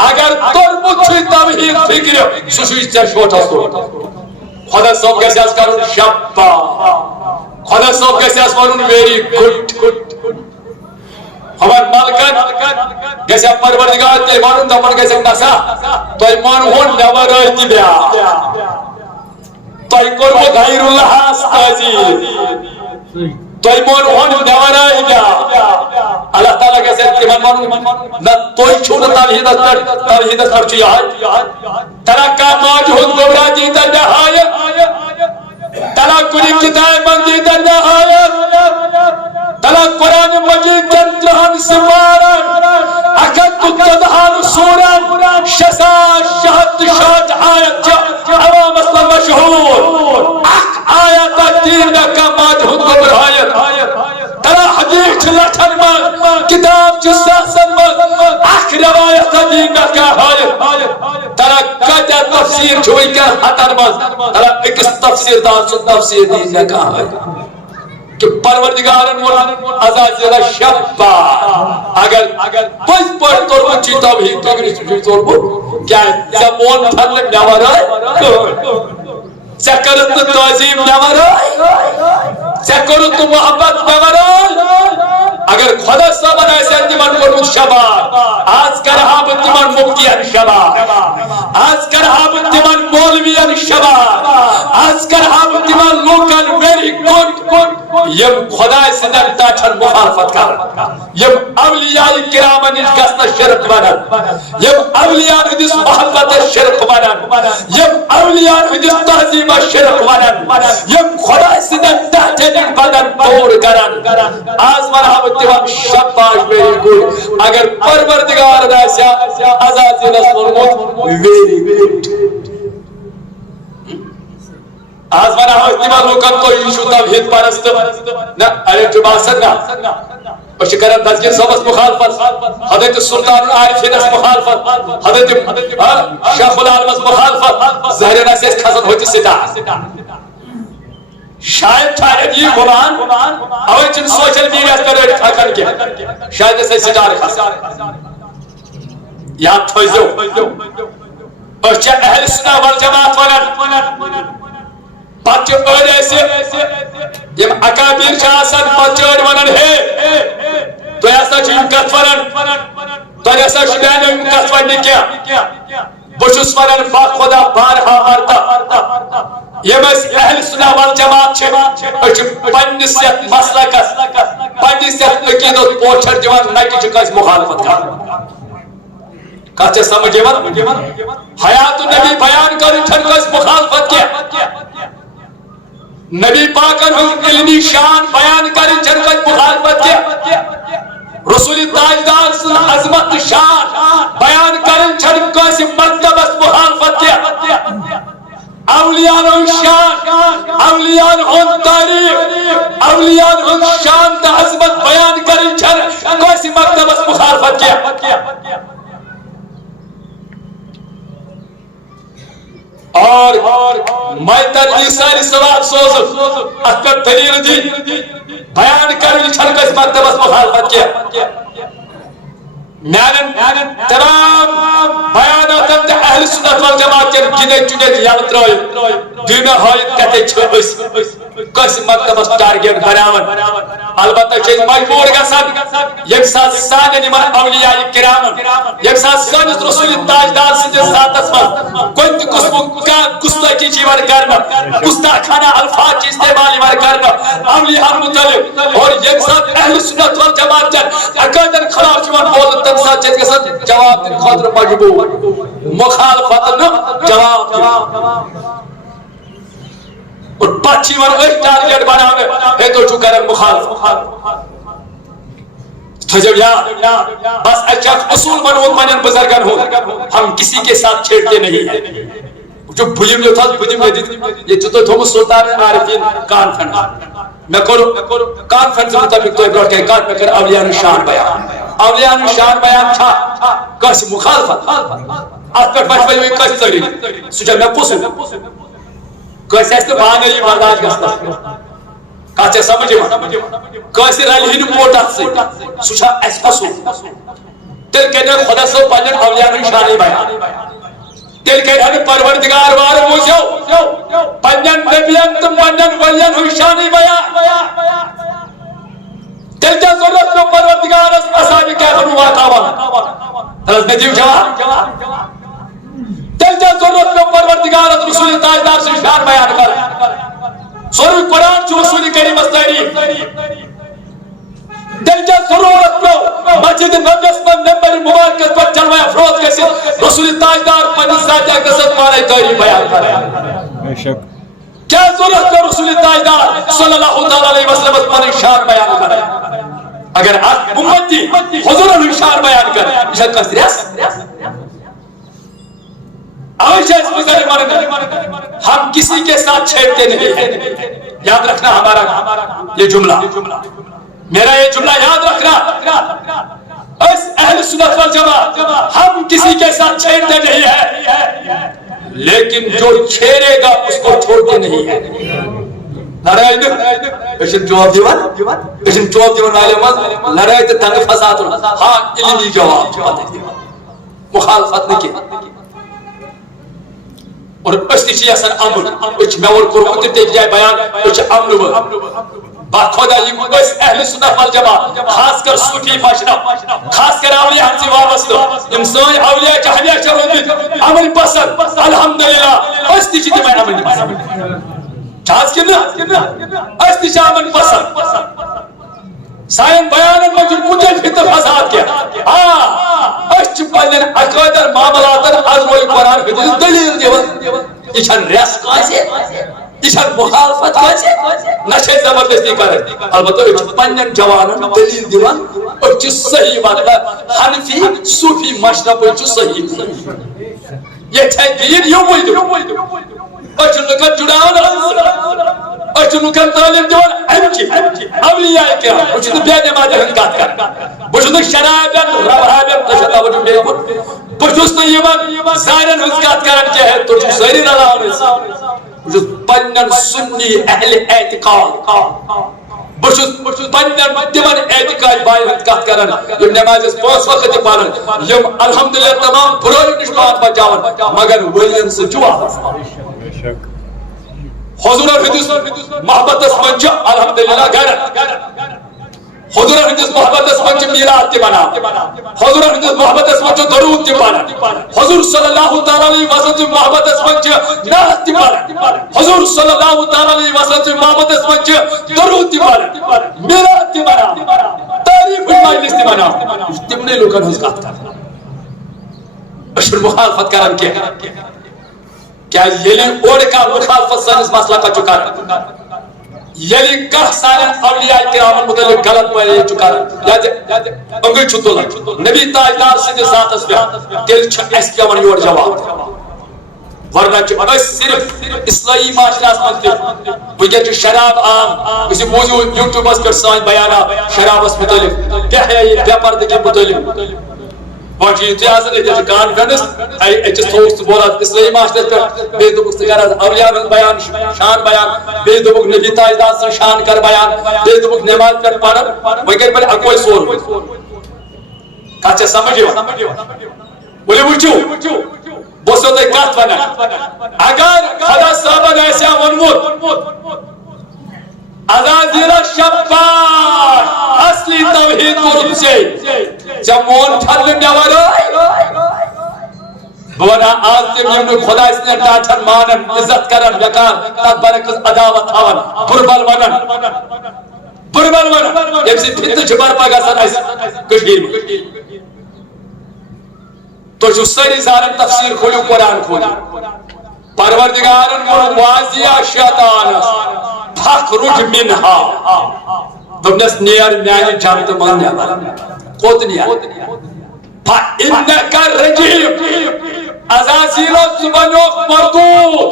اگر ترمت چھوئی توحید فکر سوشوی سے شوٹا سو خدا صاحب کیسے اس کرن شبا خدا صاحب کیسے اس کرن ویری گھٹ ہمار مالکن کیسے پروردگار تے مانون دمن کیسے نسا تو ایمان ہون نورائی تی بیا تو ایکور وہ غیر اللہ استازی تو ایمان ہون نورائی بیا اللہ تعالیٰ کیسے ایمان مانون نہ توی چھوڑا توحیدت پر چی آج ترکا ماجہد گورا دیتا نہایت تلا کلی کتاب من دیتا نہایت تلا قرآن مجید جنجہن سمارن اکد تدہان سورن شسا شہد شاد آیت عوام اسلام مشہور آیت دین کا مادھود کو برایت تلا حدیث لٹھن من کتاب جساسن من روایت دین کا آیت تلا کجا تفسیر چھوئی کا حتر من تلا اکس تفسیر دان سن تفسیر دین کا آیت کہ پروردگارن عزازیلہ شبا اگر پس پر طور چی توحید تگریس طور پر کیا زمون تھل نیورائی سکرت تعظیم نیورائی سکرت محبت نیورائی اگر خدا صاحب ایسے انتمان کرمت شبا آج کرہا بنتمان مفتیان شبا آج کرہا بنتمان مولویان شبا آج کرہا بنتمان لوکل ویری گوڈ یم خدا سندر تاچھن مخالفت کر یم اولیاء کرامن گسنا شرک بنن یم اولیاء حدیث محبت شرک بنن یم اولیاء حدیث تحظیم شرک بنن یم خدا سندر تاچھن بدن پور کرن آز مرحب اتفاق شباش ویری گوڈ اگر پروردگار ایسا عزازی رسول موت ویری گوڈ آز مانا اتبار لوکن تو ایشو توحید پرست نا ارے جو باسد نا بشکرم دزگیر صاحب اس مخالفت حضرت سلطان العارفین اس مخالفت حضرت شیخ العالم اس مخالفت زہرین ایسے اس خزن ہوتی ستا شاید شاید یہ قرآن اوہ جن سوشل میڈیا پر ٹھاکر کیا شاید ایسے سٹار خاص یاد تھوئیزو اچھا اہل سنہ والجماعت ونن پچھو اہل ایسے یم اکابیر شاہسن پچھو ونن ہے تو ایسا چیم کت ونن تو ایسا شبین یم کت ونن کیا بشس ونن با خدا بارہا مرتا یم اس اہل سنہ والجماعت چھے اچھو پنیسیت مسلکس پنیسیت اکیدت پوچھر دیوان نیکی چکا اس مخالفت کر کہتے سمجھے ون حیات النبی بیان کر اٹھن کو اس مخالفت کیا نبی پاکن ہن علمی شان بیان کریں چرکت مخالفت کے رسول تاجدار سن عظمت شان بیان کریں چرکت مرتبہ مخالفت کے اولیاء شان اولیاء تاریخ اولیاء شان تا عظمت بیان کریں چرکت مرتبہ مخالفت کے اور میں عیسیٰ علیہ السلام سوز اکبر دلیل دی بیان کریں چھلکس مرتبہ مخالفت کیا میانن تمام بیانات اہل سنت والجماعت کے گنے چنے یاد ترائے دینا حایت کہتے چھوئس کس مرتبہ ٹارگیٹ بناون البتہ چیز مجبور گسن یک ساتھ سانے نمان اولیاء کرامن یک ساتھ سانس رسول تاجدار سنجھے ساتھ اسمان کوئی قسم کا گستاخی چیور کرنا گستاخانہ الفاظ کی استعمال یور کرنا اولیاء مطلب اور یک ساتھ اہل سنت والجماعت جن عقیدت خلاف چیور بولن تم ساتھ چیز گسن جواب دن خاطر مجبور مخالفت نہ جواب اور پچھی ور ایک ٹارگیٹ بناوے ہے تو چکر مخالف تجھے یاد بس اچھا اصول بنو منن بزرگن ہو ہم کسی کے ساتھ چھیڑتے نہیں ہیں جو بھجم جو تھا بھجم یہ تو تھومس سلطان عارفین کانفرنس میں کرو کانفرنس مطابق تو ابراہیم کے کار میں کر اولیاء شان بیان اولیاء شان بیان تھا کس مخالفت آپ پر بچ ہوئی کس تحریک سوچا میں پوچھوں کیسے اس بہانے یہ برداشت کرتا کاچے سمجھے کیسے رلی ہی موٹا سے سوچا اس پسو دل کہنے خدا سے پنجن اولیاء شانی بیان دل کہنے پروردگار وار موسیو پنجن نبیان تم پنجن ولیان شانی بیان دل کیا ضرورت میں پروردگار اس اصحابی کہتا ہوا تاوان رض میں دیو جواب دل کیا ضرورت میں پروردگار رسول تاجدار سے شان بیان کر سوری قرآن جو رسول کریم استعری دل کیا ضرورت میں مسجد نبیس پر نمبر مبارکت پر جلوہ افروز کیسے رسول تاجدار پنی ساتھ قصد مانے تحریف بیان کر کیا ضرورت میں رسول تاجدار صلی اللہ علیہ وسلم پنی شان بیان کر اگر امتی حضور علیہ شان بیان کر اشد کا سریس ہم کسی کے ساتھ چھیڑتے نہیں ہیں یاد رکھنا ہمارا یہ جملہ میرا یہ جملہ یاد رکھنا اس اہل سنت والجماعت ہم کسی کے ساتھ چھیڑتے نہیں ہیں لیکن جو چھیڑے گا اس کو چھوڑتے نہیں ہیں لڑائی اشن جواب دیوان والے مز لڑائی تے تنگ فساد ہاں علمی جواب مخالفت نہیں کی اور اس تیچی اثر امن اچھ میں اور قرآن تے جائے بیان اچھ امن بات خدا یہ اس اہل سنت والجماعت خاص کر صوفی فاشنا خاص کر اولیاء ہنسی وابستو امسان اولیاء چاہلیہ چاہلیہ امن پسند الحمدللہ اس تیچی تے میں امن پسند چاہز کنا اس تیچی امن پسند سائن بیانن میں کچھ فطر فساد کیا اس چپنن عقیدر معاملاتن از روی قرآن حدیث دلیل دیون یہ چھن ریس کیسے یہ چھن مخالفت کیسے نشے زبردستی کرے البتہ یہ چپنن جوانن دلیل دیون اور چھ صحیح بات حنفی صوفی مشرب چھ صحیح یہ چھے دین یوں ہوئی دو اور چھن لکھن جڑاؤن اور چھن لکھن تعلیم دیون امچی اولیاء کرام اور چھن بے نماز ہنکات کر بجھن شرائبیت ربحابیت تشدہ وجہ میرے پر بجھن طیبان زائرن ہنکات کرن کیا ہے تو چھن زائرین اللہ عنہ بجھن پنن سنی اہل اعتقاد بجھن پنن دیون اعتقاد بائی ہنکات کرن یم نماز اس پانچ وقت پارن یم الحمدللہ تمام بروئی نشبان بچاون مگر ولین سے جواب حضور الحدیث محبت اسمنچ الحمدللہ غیرت حضور الحدیث محبت اسمنچ میرات تی بنا حضور الحدیث محبت اسمنچ درود تی بنا حضور صلی اللہ تعالی علیہ وسلم محبت اسمنچ نعت تی بنا حضور صلی اللہ تعالی علیہ وسلم محبت اسمنچ درود تی بنا میرات تی بنا تعریف مجلس تی بنا تمنے لوگن حضرات کر اشر مخالفت کرن کیا یہ لئے اوڑ کا مخالفت سنس مسئلہ کا چکا یلی کہ سارے اولیاء کرام متعلق غلط بیان چھ کران یا انگل چھ تلان نبی تاجدار سندس ذاتس پہ تیل چھ اس پیوان یور جواب ورنہ صرف اسلامی معاشرہ من تک شراب عام کسی موجود یوٹیوبس پہ سان بیانات شرابس متعلق بے حیائی بے پردگی متعلق باقی کانفرنس اچھس تھوس تو بولات اسلامی معاشرہ پہ بے دبک ثقافت اولیاء بیان شان بیان بے دبک نبی تاجدار سن شان کر بیان بے دبک نماز پہ پڑھن وغیرہ پہ اکوئی سور کچھ سمجھو بولے وچو بوسو تے کت ونان اگر خدا صاحب ایسا ونمت عزازیل شباش اصلی توحید کرد سے جمون پھل نیور بونا آج تیم یمن خدا اس نے ڈاٹھن مانن عزت کرن لکان تک برکس عداوت تھاون بربل ونن یم سی پھت چھبر پاگا سن ایس کشمیر میں تو جو سری زارن تفسیر کھولو قرآن کھولو پروردگارن کو واضح شیطان فخرج منها دمنس نیر میانی جانت من نیابر خود نیابر فإنک رجیم عزازیل زبانوک مردود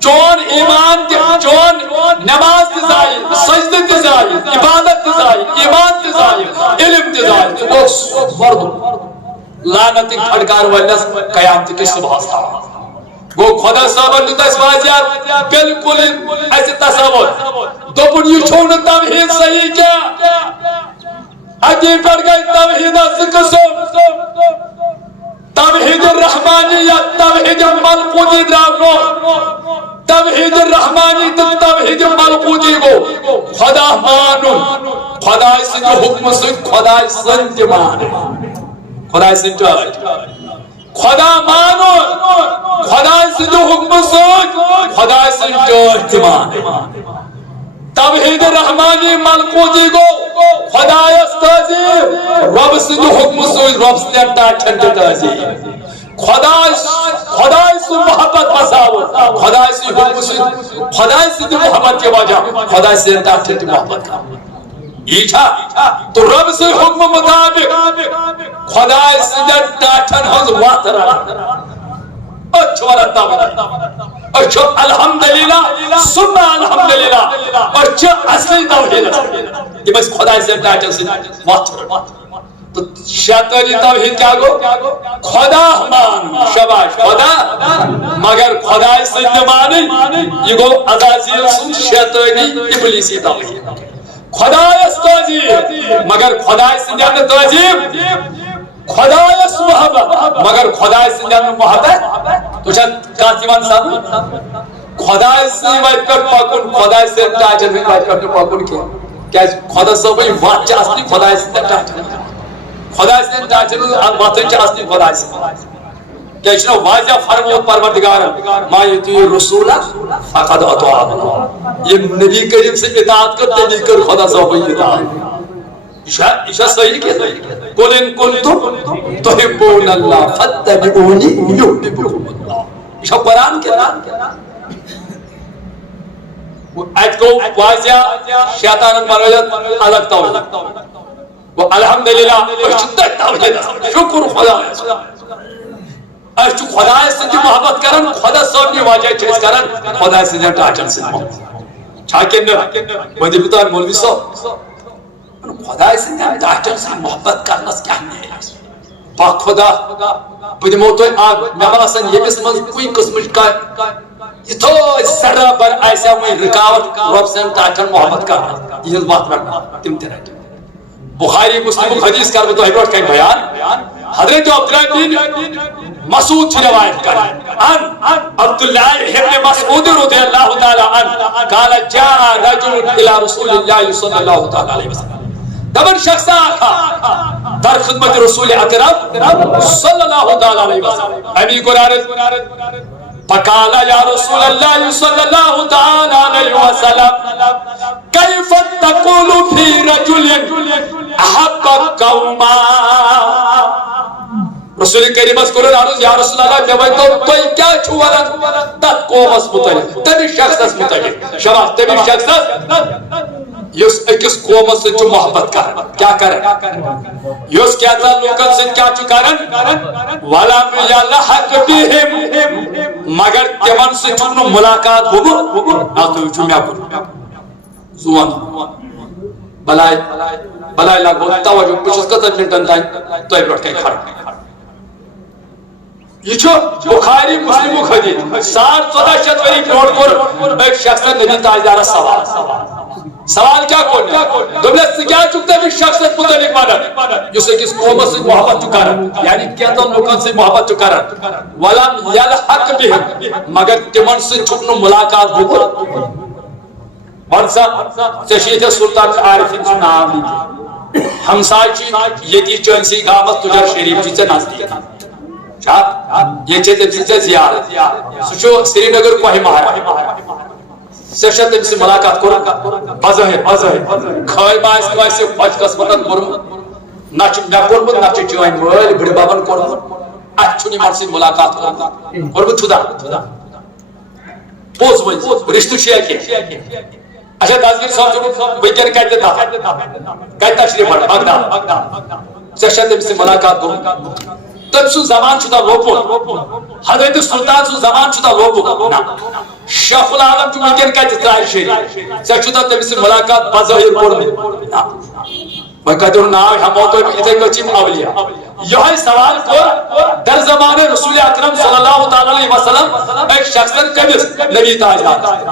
چون ایمان چون نماز تزائی سجد تزائی عبادت تزائی ایمان تزائی علم تزائی تو مردود لعنت کھڑکار والنس قیامت کی صبح تھا گو خدا صاحب نے اس واضح بالکل ایسے تصور دوپن یہ چھوڑ توحید صحیح کیا ادی پڑ گئی توحید قسم توحید الرحمانیت توحید ملکوتی درامو توحید الرحمانی توحید ملکوتی کو خدا مانن خدا سے حکم سے خدا سے مان خدا سن خدا مانو خدا سن حکم سوچ خدا سن احتمام توحید رحمانی ملکوتی کو خدا استازی رب سن حکم سوچ رب سن ٹاٹھن تازی خدا سے محبت بساو خدا سے حکم سوچ خدا سے محبت کے وجہ خدا سے ٹاٹھن محبت کا تو رب سے حکم مطابق خدا سجد ٹاٹھن ہز واتر اچھو اچھو الحمدللہ سنہ الحمدللہ اچھو اصلی توحید یہ بس خدا سجد ٹاٹھن سجد واتر تو شیطانی توحید کیا گو خدا مان شباش خدا مگر خدا سجد مانی یہ گو عزازیل سن شیطانی ابلیسی توحید خدا استازی مگر خدا سنجان تعظیم خدا اس محبت مگر خدا سنجان محبت تو شاید قاسمان صاحب خدا سے وائد کر پاکن خدا سے تاجر میں وائد کر پاکن کیا خدا صاحب وات چا اصلی خدا سے تاجر خدا سے تاجر وات چا اصلی خدا سے کیا واضح فرمود پروردگار ما یطیع الرسول فقد اطاع اللہ یہ نبی کریم سے اطاعت کر تبھی کر خدا صاحب اطاعت عشاء صحیح کیا قل ان کنتم تحبون اللہ فاتبعونی یحببکم اللہ عشاء قرآن کیا آیت کو واضح شیطان مروجت الگ توحید وہ الحمدللہ شدت توحید شکر خدا اچھو خدا سے جو محبت کرن خدا صاحب کی واجہ چیز کرن خدا سے جو ٹاچن سے محبت چھاکن مدی بتان مولوی صاحب خدا سے جو ٹاچن سے محبت کرنا کیا نہیں ہے پاک خدا بدی موتوئی آگ نباسن یہ قسم کوئی قسم کا یہ تو سرہ بر ایسا ہوئی رکاوٹ رب سے ٹاچن محبت کرنا یہ بات رکھنا تم تیرہ بخاری مسلم حدیث کر تو حبرت کا بیان حضرت عبداللہ بن مسعود کی روایت کریں ان عبداللہ ابن مسعود رضی اللہ تعالی عنہ قال جاء رجل الى رسول اللہ صلی اللہ تعالی علیہ وسلم دبن شخص آخا در خدمت رسول اکرم صلی اللہ تعالی علیہ وسلم ابھی قرآن فقال یا رسول اللہ صلی اللہ تعالی علیہ وسلم کیف تقول فی رجل احب قوما رسول کریم کرن عرض یا رسول اللہ میں ونتو تُہۍ کیٛاہ چھِو ونان تتھ قومس متعلق تمس شخصس متعلق شباب تمس شخصس یس أکس قومس سۭتۍ چھُ محبت کران کیا کران یس کینٛژن لوٗکن سۭتۍ کیٛاہ چھُ کران ولم یلحق بہم مگر تمن سۭتۍ چھُکھ نہٕ ملاقات گوٚمُت تُہۍ وٕچھِو مےٚ کُن زون بلائے بلائے لگ بھگ توجہ بہٕ چھُس کٔژن مِنٹن تانۍ تۄہہِ برٛونٛٹھ کَنہِ کھڑا یہ بخاری مسلم حدیث 1400 ؤری برونٛٹھ کوٚر أکۍ شخصن نبی تاجدارس سوال کیا کوٚرنس دوٚپنس ژٕ کیٛازِ چھُکھ تٔمِس شخصس متعلق ونان یُس أکِس قومس سۭتۍ محبت چھُ کران یعنی کینٛژن لوٗکن سۭتۍ محبت چھُ کران ولم یلحق بہم مگر تِمن سۭتۍ چھُکھ نہٕ ملاقات گوٚمُت ون سا ژےٚ چھُ ییٚتٮ۪تھ سلطان عارفیٖن سُنٛد ناو لیٖکھِتھ ہمساے چھُ ییٚتی چٲنسٕے گامس تُجر شریف چھُ ژےٚ نزدیٖک یہ تم سے زیارت سہ سری نگر کوہ مہارا ژےٚ تم سے ملاقات کورمُت بظٲہر خٲر ما آسہِ کٲنٛسہِ خۄش قسمتن کوٚرمُت نہ چھُ مےٚ کوٚرمُت نہ چھُ چٲنۍ مٲلۍ بٕڈِ ببن کوٚرمُت اَسہِ چھُنہٕ یِمن سۭتۍ ملاقات کوٚرمُت چھُدا پوٚز ؤنۍ رِشتہٕ چھُ یا کینٛہہ اچھا دسگیٖر صٲب چھُ وٕنکٮ۪ن کتہِ تشریٖف بڑٕ بغداد ژےٚ تٔمِس سۭتۍ ملاقات کوٚرمُت تم سن زمان چھُ لوپُت حضرت سلطان سن زمان چھُ لوپُت شیخ العالم چھُ وٕنکٮ۪ن کتہِ ژرارِ شریٖف ژےٚ چھُ تٔمِس سۭتۍ ملاقات بظٲہر کوٚرمُت وۄنۍ کتہِ ہُنٛد ناو ہٮ۪مو تۄہہِ بہٕ یِتھَے کٔنۍ چھِ یِم اولیا یِہوٚے سوال کوٚر در زمانہٕ رسول اکرم صلی اللہ تعالیٰ علیہ وسلم أکۍ شخصن کٔمِس نبی تاجدارس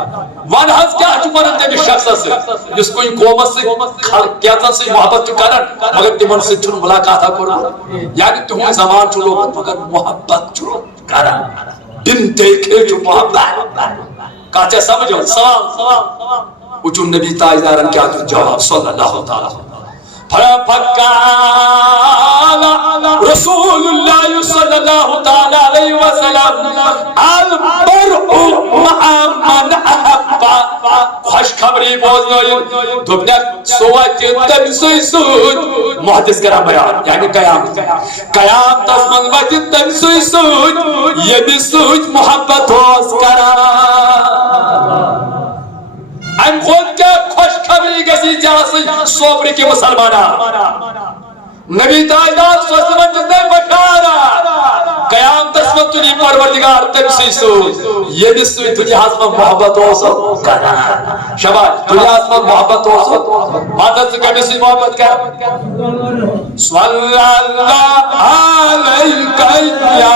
ون حظ کیٛاہ چھُ ونان تٔمِس شخصس سۭتۍ یُس کُنہِ قومس سۭتۍ کینٛژن سۭتۍ محبت چھُ کران مگر تِمن سۭتۍ چھُنہٕ ملاقاتا کوٚرمُت یعنی تِہُنٛد زمان چھُ لوگمُت مگر محبت چھُ کران بِن دیکھے چھُ محبت کتھ چھےٚ سمجھ سوال وٕچھُن نبی تاجدارن کیٛاہ دیُت جواب صلی اللہ تعالیٰ فقال رسول الله صلى الله تعالى عليه وسلم البرء مع من احب خوش خبری بوزنٲیِن دوٚپنکھ سُہ واتہِ تٔمۍ سٕے سۭتۍ محدث کران بیان یعنی قیامتس منٛز واتہِ تٔمۍ سٕے سۭتۍ ییٚمِس سۭتۍ محبت اوس کران امہ کھۄتہٕ کیٛاہ خوش خبری گژھِ ژےٚ آسٕنۍ سوپرٕکۍ مُسلمانان نبی تاجدار صلی تۄہہِ بشارت قیامتس منٛز تُلہِ پروردگار تٔمۍ سٕے سۭتۍ ییٚمِس سۭتۍ دُنیاہس منٛز محبت اوس کران شاباش دُنیاہس منٛز محبت اوس مدد ژٕ کٔمِس سۭتۍ محبت کران صلی اللہ علیہ یا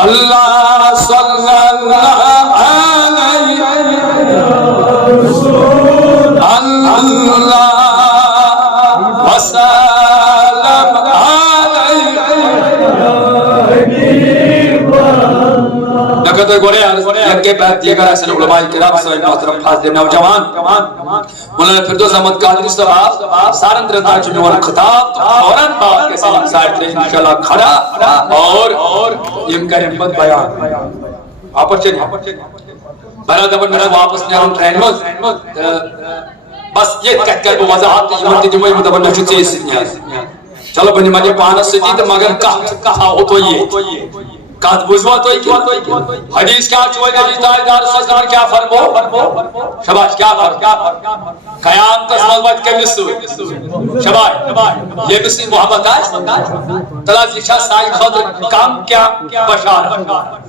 اللہ صلی اللہ علیہ اللہ وسلم نقدر گورے لگے بیعت دیے گا حسن علماء کرام سوائے محترم حاضر نوجوان مولانا فردوس احمد قادری صاحب سارن درندہ چنوان خطاب فوراً بات کے سلام سائٹ رہے انشاءاللہ کھڑا اور یم کریں بد بیان آپ چلیں برادر دبن میں واپس نیرون ٹرین مز بس یہ کہہ کر وضاحت یمن تی دموئی مدبن نشو چیز سنیا چلو بنی مجھے پانس ستی تو مگر کہا ہو تو یہ کہت بوزوا تو ہی کیا حدیث کیا چوئے نبی تاجدار سزدار کیا فرمو شباش کیا فرمو قیام تسمال وقت کے مصر شباش یہ مصر محمد آئے تلاز اشاہ سائی خطر کام کیا بشار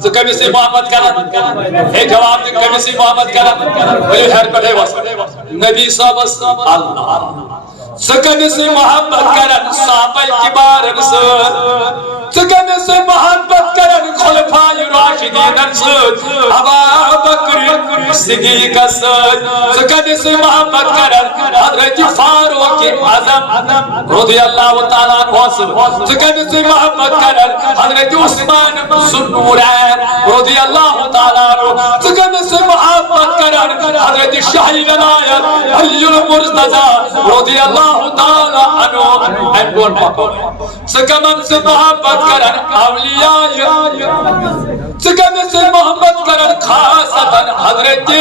تو کمی سے محمد کرن ایک جواب دے کمی سے محمد کرن ولی خیر پڑھے واسم نبی صاحب اللہ سکمی سے محمد کرن صحابہ کبار سکمی سے محمد کرن خلفاء راشدین سد ابا بکر صدیق سد سکمی سے محمد کرن حضرت فاروق اعظم رضی اللہ تعالیٰ عنہ سکمی سے محمد کرن حضرت عثمان ذوالنورین رضی اللہ تعالیٰ عنہ سکمی سے محمد کرن حضرت شاہ ولایت علی المرتضی رضی اللہ تعالیٰ عنہ انگون پاکون سکمن سے محبت کرن اولیاء سکمن سے محبت کرن حضرت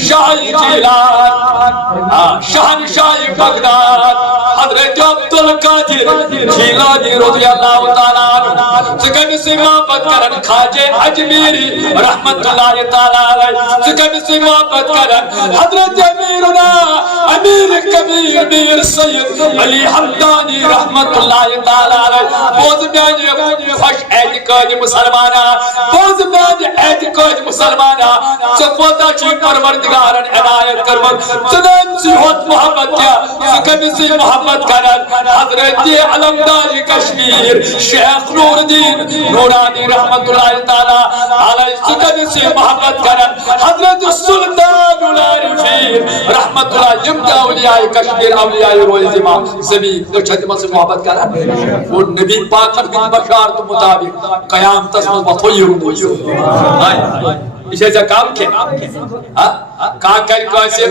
شاہ جیلان شہنشاہ بغداد حضرت عبدالقادر جیلانی رضی اللہ تعالیٰ عنہ سکن سے محبت کرن خواجہ اجمیری رحمت اللہ تعالیٰ علیہ سکن سے محبت کرن حضرت امیرنا امیر کبیر میر سید علی حمدانی رحمت اللہ تعالیٰ علیہ بوز میانی خوش اعتقاد مسلمانہ بوز میانی اعتقاد مسلمانہ سفوتا چی پروردگارن عنایت کرمن سنن سی ہوت محبت کیا سکن سے محبت کرن حضرت علمدار کشمیر شیخ نور الدین نورانی رحمت اللہ تعالیٰ علیہ سکن سے محبت کرن حضرت سلطان العارفین رحمت اللہ یمدہ اولیاء کشمیر اولیاء روزمہ زمین تو چھتمہ سے محبت کرن وہ نبی پاکر کی بشارت مطابق قیام تسمت بطوئیوں اسے جا کام کیا کہاں کر کوئی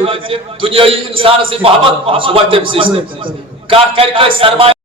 دنیای انسان سے محبت صبح تمسیس کہاں کر کوئی سرمایہ